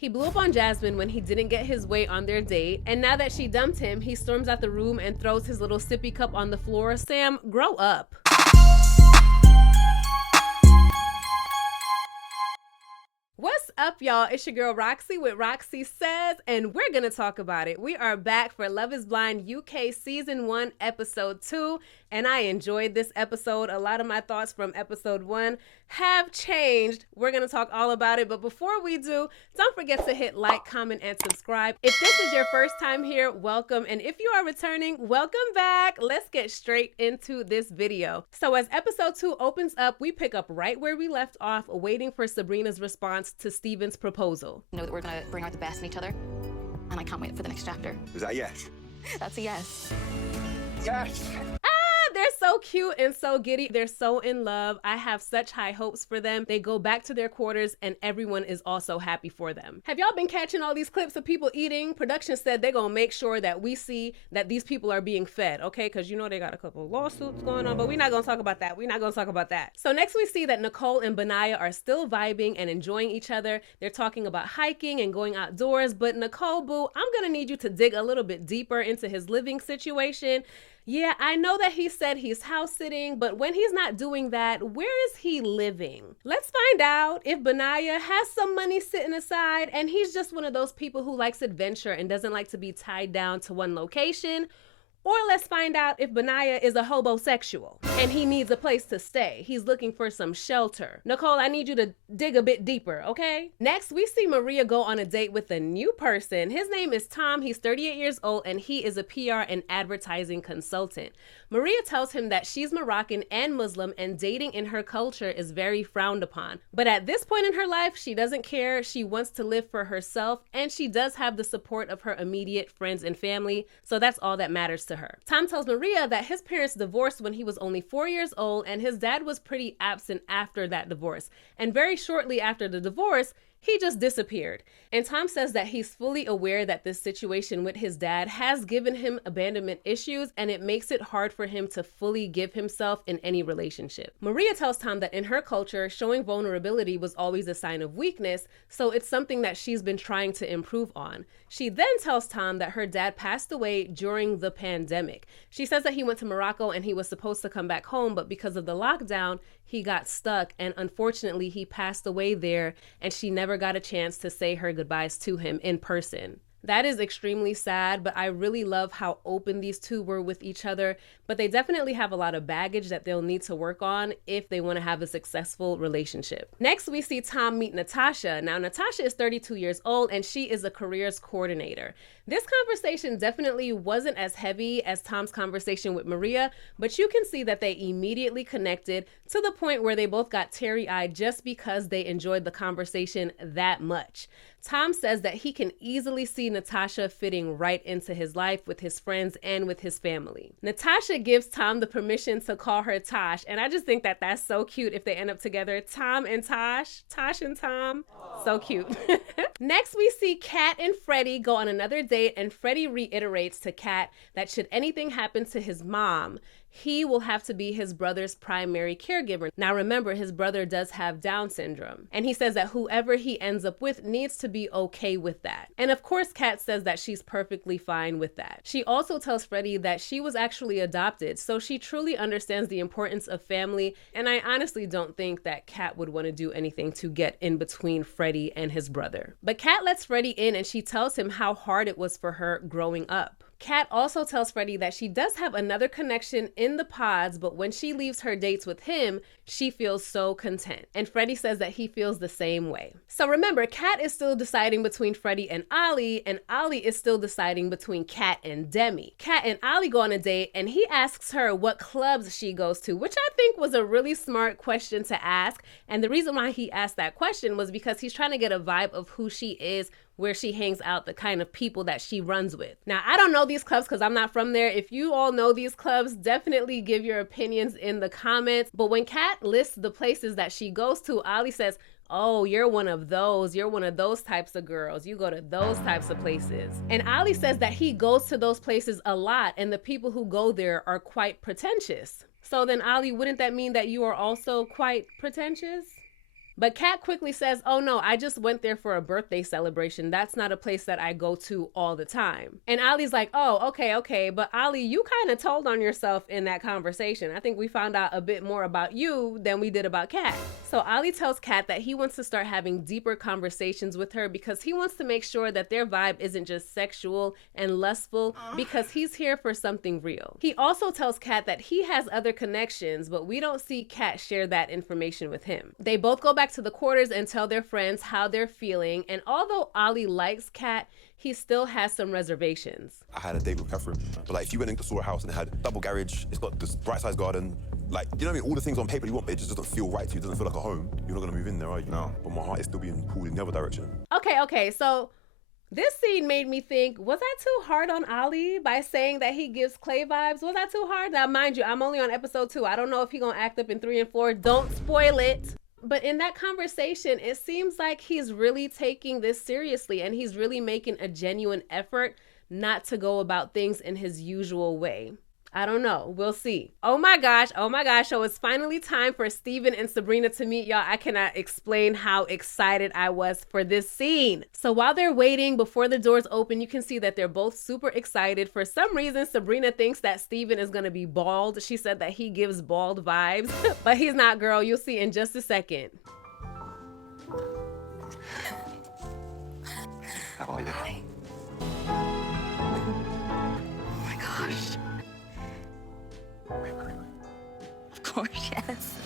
He blew up on Jasmine when he didn't get his way on their date, and now that she dumped him, he storms out the room and throws his little sippy cup on the floor. Sam, grow up. What's up, y'all? It's your girl Roxy with Roxy Says, and we're gonna talk about it. We are back for Love is Blind UK Season 1, Episode 2, and I enjoyed this episode. A lot of my thoughts from Episode 1 have changed. We're gonna talk all about it, but before we do, don't forget to hit like, comment, and subscribe. If this is your first time here, welcome, and if you are returning, welcome back. Let's get straight into this video. So as Episode 2 opens up, we pick up right where we left off, waiting for Sabrina's response to Steven's proposal. Know that we're gonna bring out the best in each other, and I can't wait for the next chapter. Is that a yes? That's a yes. Yes! They're so cute and so giddy. They're so in love. I have such high hopes for them. They go back to their quarters and everyone is also happy for them. Have y'all been catching all these clips of people eating? Production said they're gonna make sure that we see that these people are being fed, okay? Because you know they got a couple of lawsuits going on, but we're not gonna talk about that. We're not gonna talk about that. So next we see that Nicole and Benaya are still vibing and enjoying each other. They're talking about hiking and going outdoors, but Nicole, boo, I'm gonna need you to dig a little bit deeper into his living situation. Yeah, I know that he said he's house sitting, but when he's not doing that, where is he living? Let's find out if Benaya has some money sitting aside and he's just one of those people who likes adventure and doesn't like to be tied down to one location. Or let's find out if Benaya is a hobosexual and he needs a place to stay. He's looking for some shelter. Nicole, I need you to dig a bit deeper, okay? Next, we see Maria go on a date with a new person. His name is Tom. He's 38 years old and he is a PR and advertising consultant. Maria tells him that she's Moroccan and Muslim and dating in her culture is very frowned upon. But at this point in her life, she doesn't care. She wants to live for herself and she does have the support of her immediate friends and family. So that's all that matters to her. Tom tells Maria that his parents divorced when he was only 4 years old and his dad was pretty absent after that divorce. And very shortly after the divorce, he just disappeared. And Tom says that he's fully aware that this situation with his dad has given him abandonment issues and it makes it hard for him to fully give himself in any relationship. Maria tells Tom that in her culture, showing vulnerability was always a sign of weakness, so it's something that she's been trying to improve on. She then tells Tom that her dad passed away during the pandemic. She says that he went to Morocco and he was supposed to come back home, but because of the lockdown, he got stuck and unfortunately he passed away there and she never got a chance to say her goodbyes to him in person. That is extremely sad, but I really love how open these two were with each other, but they definitely have a lot of baggage that they'll need to work on if they want to have a successful relationship. Next, we see Tom meet Natasha. Now, Natasha is 32 years old and she is a careers coordinator. This conversation definitely wasn't as heavy as Tom's conversation with Maria, but you can see that they immediately connected to the point where they both got teary-eyed just because they enjoyed the conversation that much. Tom says that he can easily see Natasha fitting right into his life with his friends and with his family. Natasha gives Tom the permission to call her Tosh, and I just think that that's so cute if they end up together. Tom and Tosh, Tosh and Tom, so cute. Next, we see Kat and Freddie go on another date, and Freddie reiterates to Kat that should anything happen to his mom, he will have to be his brother's primary caregiver. Now remember, his brother does have Down syndrome. And he says that whoever he ends up with needs to be okay with that. And of course, Kat says that she's perfectly fine with that. She also tells Freddie that she was actually adopted, so she truly understands the importance of family. And I honestly don't think that Kat would want to do anything to get in between Freddie and his brother. But Kat lets Freddie in and she tells him how hard it was for her growing up. Kat also tells Freddie that she does have another connection in the pods, but when she leaves her dates with him, she feels so content. And Freddie says that he feels the same way. So remember, Kat is still deciding between Freddie and Ollie is still deciding between Kat and Demi. Kat and Ollie go on a date, and he asks her what clubs she goes to, which I think was a really smart question to ask. And the reason why he asked that question was because he's trying to get a vibe of who she is, where she hangs out, the kind of people that she runs with. Now, I don't know these clubs because I'm not from there. If you all know these clubs, definitely give your opinions in the comments. But when Kat lists the places that she goes to, Ollie says, oh, you're one of those. You're one of those types of girls. You go to those types of places. And Ollie says that he goes to those places a lot and the people who go there are quite pretentious. So then, Ollie, wouldn't that mean that you are also quite pretentious? But Kat quickly says, oh no, I just went there for a birthday celebration. That's not a place that I go to all the time. And Ali's like, oh, okay. But Ali, you kind of told on yourself in that conversation. I think we found out a bit more about you than we did about Kat. So Ali tells Kat that he wants to start having deeper conversations with her because he wants to make sure that their vibe isn't just sexual and lustful because he's here for something real. He also tells Kat that he has other connections, but we don't see Kat share that information with him. They both go back to the quarters and tell their friends how they're feeling, and although Ali likes Kat, he still has some reservations. I had a date with Catherine, but like if you went and saw a house and it had double garage, it's got this bright size garden, like, you know what I mean? All the things on paper you want, but it just doesn't feel right to you. It doesn't feel like a home. You're not gonna move in there, are you? No. But my heart is still being pulled in the other direction. Okay, so this scene made me think, was I too hard on Ali by saying that he gives Clay vibes? Was I too hard? Now, mind you, I'm only on episode 2. I don't know if he's gonna act up in 3 and 4. Don't spoil it. But in that conversation, it seems like he's really taking this seriously and he's really making a genuine effort not to go about things in his usual way. I don't know. We'll see. Oh my gosh. So it's finally time for Steven and Sabrina to meet, y'all. I cannot explain how excited I was for this scene. So while they're waiting before the doors open, you can see that they're both super excited. For some reason, Sabrina thinks that Steven is going to be bald. She said that he gives bald vibes, but he's not, girl. You'll see in just a second. How are you? Hi. Oh my gosh. Of course, yes.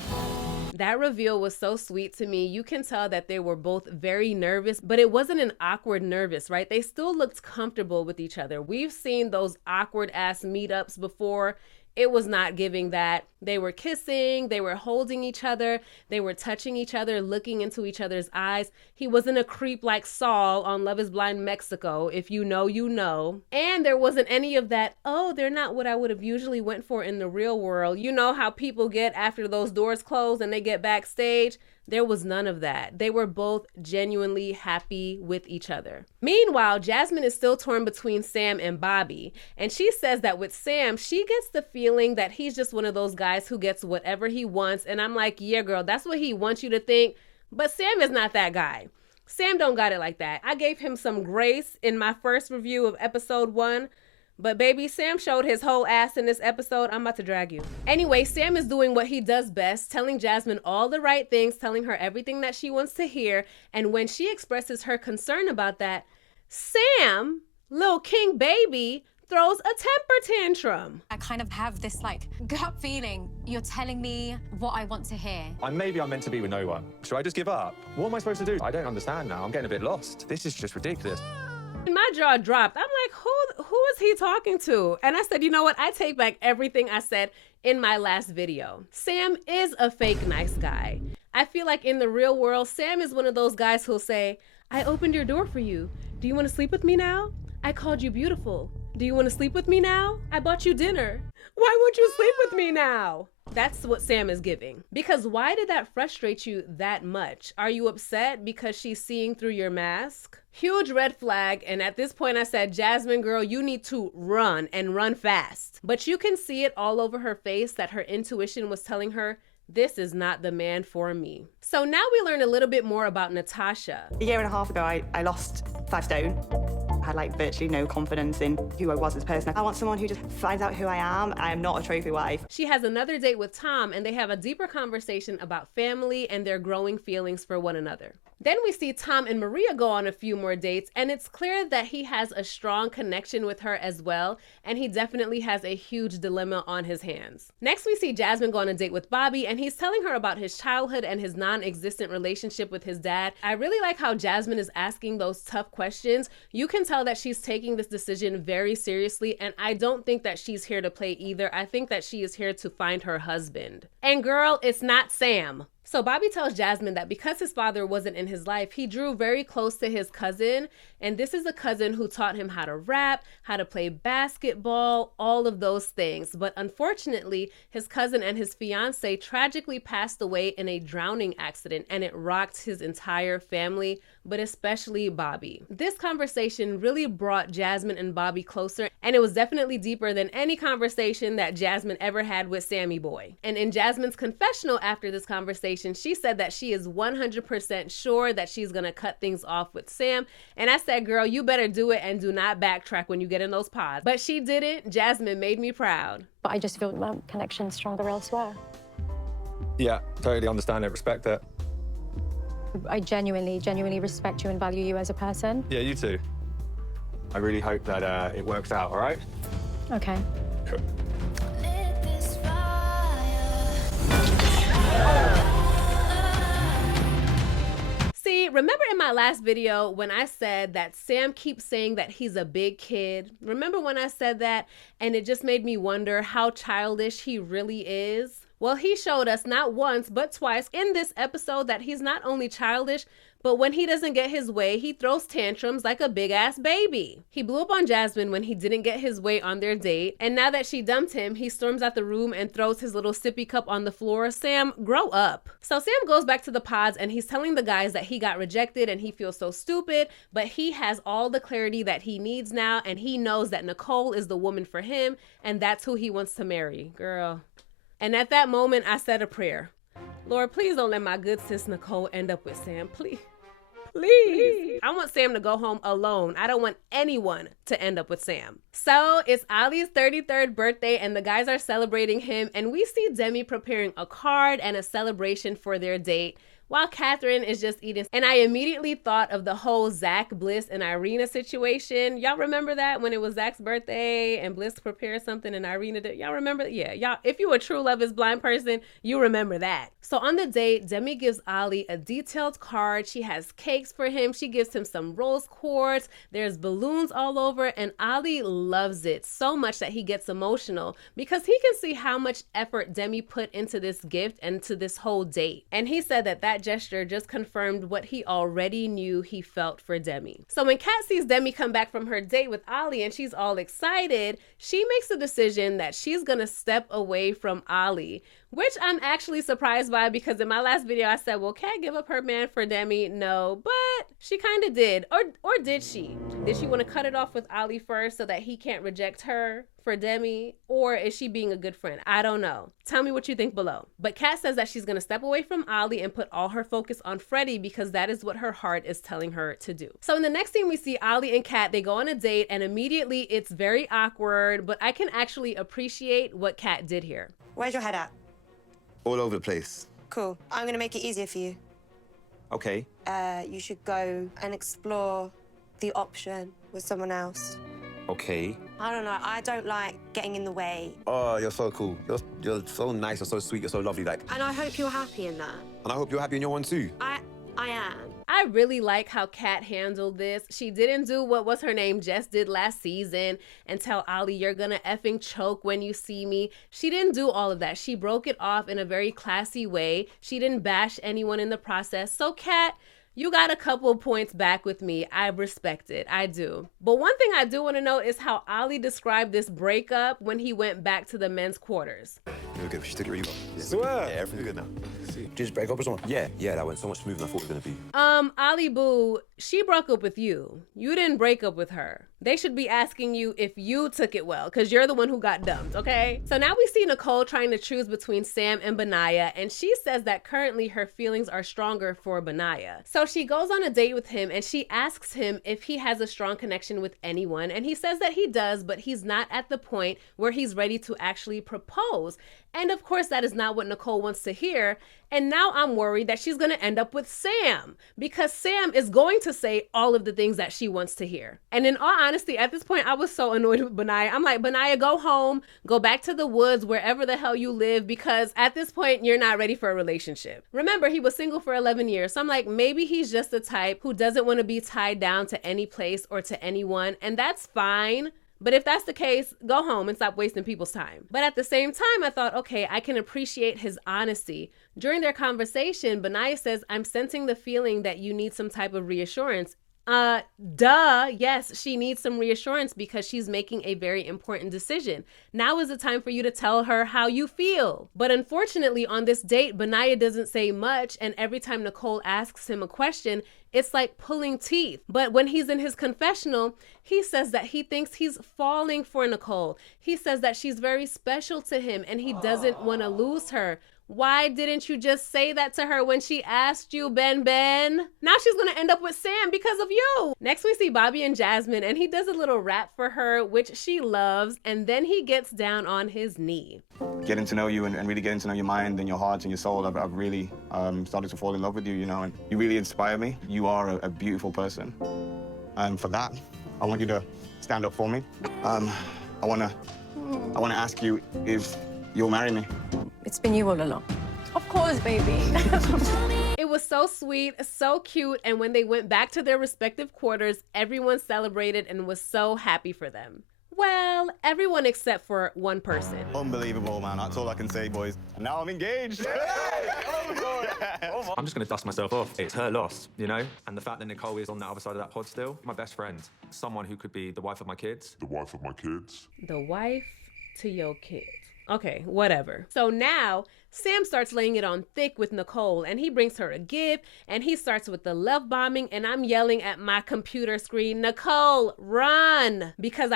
That reveal was so sweet to me. You can tell that they were both very nervous, but it wasn't an awkward nervous, right? They still looked comfortable with each other. We've seen those awkward ass meetups before. It was not giving that. They were kissing, they were holding each other, they were touching each other, looking into each other's eyes. He wasn't a creep like Saul on Love is Blind Mexico. If you know, you know. And there wasn't any of that, oh, they're not what I would have usually went for in the real world. You know how people get after those doors close and they get backstage? There was none of that. They were both genuinely happy with each other. Meanwhile, Jasmine is still torn between Sam and Bobby. And she says that with Sam, she gets the feeling that he's just one of those guys who gets whatever he wants. And I'm like, yeah, girl, that's what he wants you to think. But Sam is not that guy. Sam don't got it like that. I gave him some grace in my first review of episode 1. But baby, Sam showed his whole ass in this episode. I'm about to drag you. Anyway, Sam is doing what he does best, telling Jasmine all the right things, telling her everything that she wants to hear. And when she expresses her concern about that, Sam, little king baby, throws a temper tantrum. I kind of have this like gut feeling. You're telling me what I want to hear. Maybe I'm meant to be with no one. Should I just give up? What am I supposed to do? I don't understand now. I'm getting a bit lost. This is just ridiculous. My jaw dropped. I'm like, who is he talking to? And I said, you know what? I take back everything I said in my last video. Sam is a fake nice guy. I feel like in the real world, Sam is one of those guys who'll say, I opened your door for you. Do you want to sleep with me now? I called you beautiful. Do you want to sleep with me now? I bought you dinner. Why won't you sleep with me now? That's what Sam is giving. Because why did that frustrate you that much? Are you upset because she's seeing through your mask? Huge red flag. And at this point I said, Jasmine, girl, you need to run and run fast. But you can see it all over her face that her intuition was telling her, this is not the man for me. So now we learn a little bit more about Natasha. A year and a half ago, I lost 5 stone. I had like virtually no confidence in who I was as a person. I want someone who just finds out who I am. I am not a trophy wife. She has another date with Tom and they have a deeper conversation about family and their growing feelings for one another. Then we see Tom and Maria go on a few more dates, and it's clear that he has a strong connection with her as well, and he definitely has a huge dilemma on his hands. Next, we see Jasmine go on a date with Bobby, and he's telling her about his childhood and his non-existent relationship with his dad. I really like how Jasmine is asking those tough questions. You can tell that she's taking this decision very seriously, and I don't think that she's here to play either. I think that she is here to find her husband. And girl, it's not Sam. So Bobby tells Jasmine that because his father wasn't in his life, he drew very close to his cousin. And this is a cousin who taught him how to rap, how to play basketball, all of those things. But unfortunately, his cousin and his fiance tragically passed away in a drowning accident, and it rocked his entire family. but especially Bobby. This conversation really brought Jasmine and Bobby closer, and it was definitely deeper than any conversation that Jasmine ever had with Sammy Boy. And in Jasmine's confessional after this conversation, she said that she is 100% sure that she's gonna cut things off with Sam. And I said, girl, you better do it and do not backtrack when you get in those pods. But she didn't. Jasmine made me proud. But I just feel my connection's stronger elsewhere. Yeah, totally understand it, respect it. I genuinely respect you and value you as a person. Yeah, you too. I really hope that it works out, all right? Okay. Cool. See, remember in my last video when I said that Sam keeps saying that he's a big kid? Remember when I said that? And it just made me wonder how childish he really is? Well, he showed us not once, but twice in this episode that he's not only childish, but when he doesn't get his way, he throws tantrums like a big-ass baby. He blew up on Jasmine when he didn't get his way on their date, and now that she dumped him, he storms out the room and throws his little sippy cup on the floor. Sam, grow up. So Sam goes back to the pods and he's telling the guys that he got rejected and he feels so stupid, but he has all the clarity that he needs now, and he knows that Nicole is the woman for him, and that's who he wants to marry. Girl. And at that moment, I said a prayer. Lord, please don't let my good sis Nicole end up with Sam. Please. Please. I want Sam to go home alone. I don't want anyone to end up with Sam. So it's Ali's 33rd birthday and the guys are celebrating him, and we see Demi preparing a card and a celebration for their date, while Catherine is just eating. And I immediately thought of the whole Zach, Bliss, and Irina situation. Y'all remember that when it was Zach's birthday and Bliss prepared something and Irina did? Y'all remember? Yeah, y'all, if you a true Love is Blind person, you remember that. So on the date, Demi gives Ali a detailed card. She has cakes for him. She gives him some rose quartz. There's balloons all over, and Ali loves it so much that he gets emotional because he can see how much effort Demi put into this gift and to this whole date. And he said that that gesture just confirmed what he already knew he felt for Demi. So when Kat sees Demi come back from her date with Ali and she's all excited, she makes a decision that she's gonna step away from Ali, which I'm actually surprised by because in my last video I said, well, Kat give up her man for Demi? No, but she kind of did. Or did she? Did she want to cut it off with Ali first so that he can't reject her for Demi? Or is she being a good friend? I don't know. Tell me what you think below. But Kat says that she's going to step away from Ali and put all her focus on Freddie because that is what her heart is telling her to do. So in the next scene we see Ali and Kat, they go on a date and immediately it's very awkward, but I can actually appreciate what Kat did here. Where's your head at? All over the place. Cool. I'm gonna make it easier for you. Okay. You should go and explore the option with someone else. Okay. I don't know. I don't like getting in the way. Oh, you're so cool. You're so nice. You're so sweet. You're so lovely. Like, And I hope you're happy in that. and I hope you're happy in your one too. I am. I really like how Kat handled this. She didn't do what was her name Jess did last season and tell Ali, you're gonna effing choke when you see me. She didn't do all of that. She broke it off in a very classy way. She didn't bash anyone in the process. So Kat, you got a couple of points back with me. I respect it. I do. But one thing I do want to note is how Ali described this breakup when he went back to the men's quarters. You're good. She took it really well. Yeah, Swear. Yeah, everything's good now. Just break up with someone. Yeah, that went so much smoother than I thought it was gonna be. Ali Boo, she broke up with you. You didn't break up with her. They should be asking you if you took it well, because you're the one who got dumped, okay? So now we see Nicole trying to choose between Sam and Benaya, and she says that currently her feelings are stronger for Benaya. So she goes on a date with him and she asks him if he has a strong connection with anyone, and he says that he does, but he's not at the point where he's ready to actually propose. And of course, that is not what Nicole wants to hear. And now I'm worried that she's gonna end up with Sam because Sam is going to say all of the things that she wants to hear. And in all honesty, at this point, I was so annoyed with Benaya. I'm like, Benaya, go home, go back to the woods, wherever the hell you live, because at this point, you're not ready for a relationship. Remember, he was single for 11 years. So I'm like, maybe he's just the type who doesn't want to be tied down to any place or to anyone. And that's fine. But if that's the case, go home and stop wasting people's time. But at the same time, I thought, okay, I can appreciate his honesty. During their conversation, Benaya says, I'm sensing the feeling that you need some type of reassurance. Duh. Yes, she needs some reassurance because she's making a very important decision. Now is the time for you to tell her how you feel. But unfortunately, on this date, Benaya doesn't say much, and every time Nicole asks him a question, it's like pulling teeth. But when he's in his confessional, he says that he thinks he's falling for Nicole. He says that she's very special to him and he doesn't want to lose her. Why didn't you just say that to her when she asked you, Ben? Now she's gonna end up with Sam because of you. Next we see Bobby and Jasmine, and he does a little rap for her, which she loves, and then he gets down on his knee. Getting to know you and really getting to know your mind and your heart and your soul, I've really started to fall in love with you, you know, and you really inspire me. You are a beautiful person. And for that, I want you to stand up for me. I wanna ask you if you'll marry me. It's been you all along. Of course, baby. It was so sweet, so cute, and when they went back to their respective quarters, everyone celebrated and was so happy for them. Well, everyone except for one person. Unbelievable, man. That's all I can say, boys. And now I'm engaged. I'm just going to dust myself off. It's her loss, you know? And the fact that Nicole is on the other side of that pod still, my best friend, someone who could be the wife of my kids. The wife of my kids. The wife to your kids. Okay, whatever. So now Sam starts laying it on thick with Nicole, and he brings her a gift, and he starts with the love bombing, and I'm yelling at my computer screen, Nicole, run! Because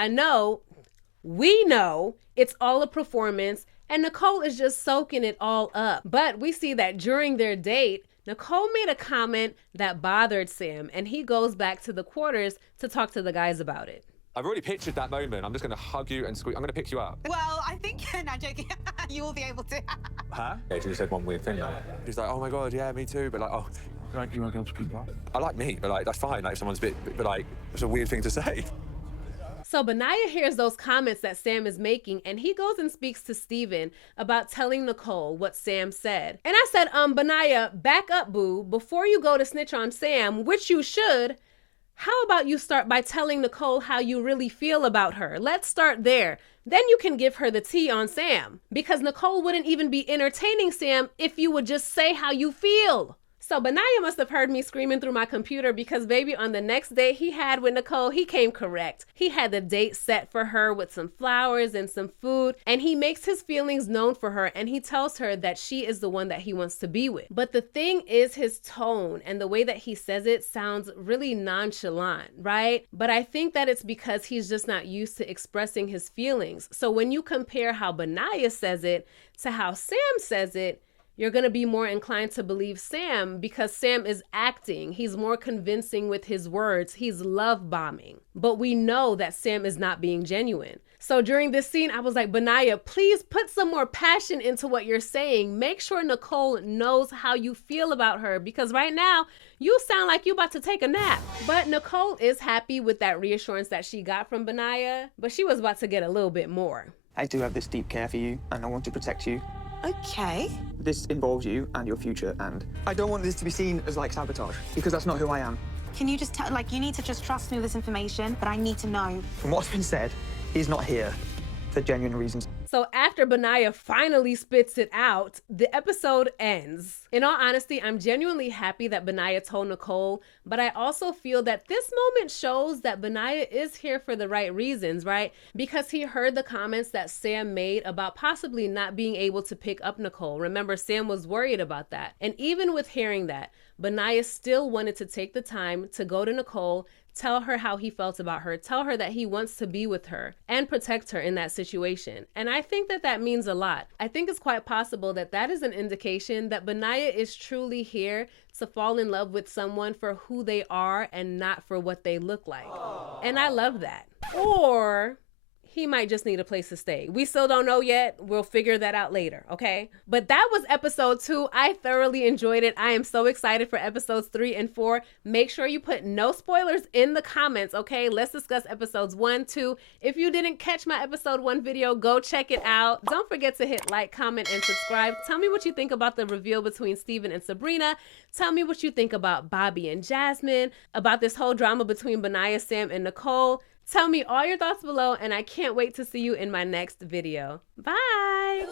we know it's all a performance, and Nicole is just soaking it all up. But we see that during their date, Nicole made a comment that bothered Sam, and he goes back to the quarters to talk to the guys about it. I've already pictured that moment. I'm just going to hug you and squeeze. I'm going to pick you up. Well, I think, no, joking, you will be able to. Huh? Yeah, she just said one weird thing, though. She's like, oh my God, yeah, me too. But like, oh, you want to go to squeeze up? I like meat, but like, that's fine. Like, if someone's but like, it's a weird thing to say. So Benaya hears those comments that Sam is making, and he goes and speaks to Steven about telling Nicole what Sam said. And I said, Benaya, back up, boo. Before you go to snitch on Sam, which you should, how about you start by telling Nicole how you really feel about her? Let's start there. Then you can give her the tea on Sam. Because Nicole wouldn't even be entertaining Sam if you would just say how you feel. So Benaya must have heard me screaming through my computer because baby, on the next date he had with Nicole, he came correct. He had the date set for her with some flowers and some food, and he makes his feelings known for her, and he tells her that she is the one that he wants to be with. But the thing is his tone and the way that he says it sounds really nonchalant, right? But I think that it's because he's just not used to expressing his feelings. So when you compare how Benaya says it to how Sam says it, you're going to be more inclined to believe Sam because Sam is acting. He's more convincing with his words. He's love bombing. But we know that Sam is not being genuine. So during this scene, I was like, Benaya, please put some more passion into what you're saying. Make sure Nicole knows how you feel about her because right now you sound like you about to take a nap. But Nicole is happy with that reassurance that she got from Benaya, but she was about to get a little bit more. I do have this deep care for you and I want to protect you. Okay. This involves you and your future, and I don't want this to be seen as like sabotage, because that's not who I am. Can you just tell, like, you need to just trust me with this information, but I need to know. From what's been said, he's not here for genuine reasons. So after Benaya finally spits it out, the episode ends. In all honesty, I'm genuinely happy that Benaya told Nicole, but I also feel that this moment shows that Benaya is here for the right reasons, right? Because he heard the comments that Sam made about possibly not being able to pick up Nicole. Remember, Sam was worried about that. And even with hearing that, Benaya still wanted to take the time to go to Nicole, tell her how he felt about her, tell her that he wants to be with her and protect her in that situation. And I think that that means a lot. I think it's quite possible that that is an indication that Benaya is truly here to fall in love with someone for who they are and not for what they look like. And I love that. Or he might just need a place to stay. We still don't know yet. We'll figure that out later, okay? But that was episode 2. I thoroughly enjoyed it. I am so excited for episodes 3 and 4. Make sure you put no spoilers in the comments, okay? Let's discuss episodes 1, 2. If you didn't catch my episode 1 video, go check it out. Don't forget to hit like, comment, and subscribe. Tell me what you think about the reveal between Steven and Sabrina. Tell me what you think about Bobby and Jasmine, about this whole drama between Benaya, Sam, and Nicole. Tell me all your thoughts below, and I can't wait to see you in my next video. Bye!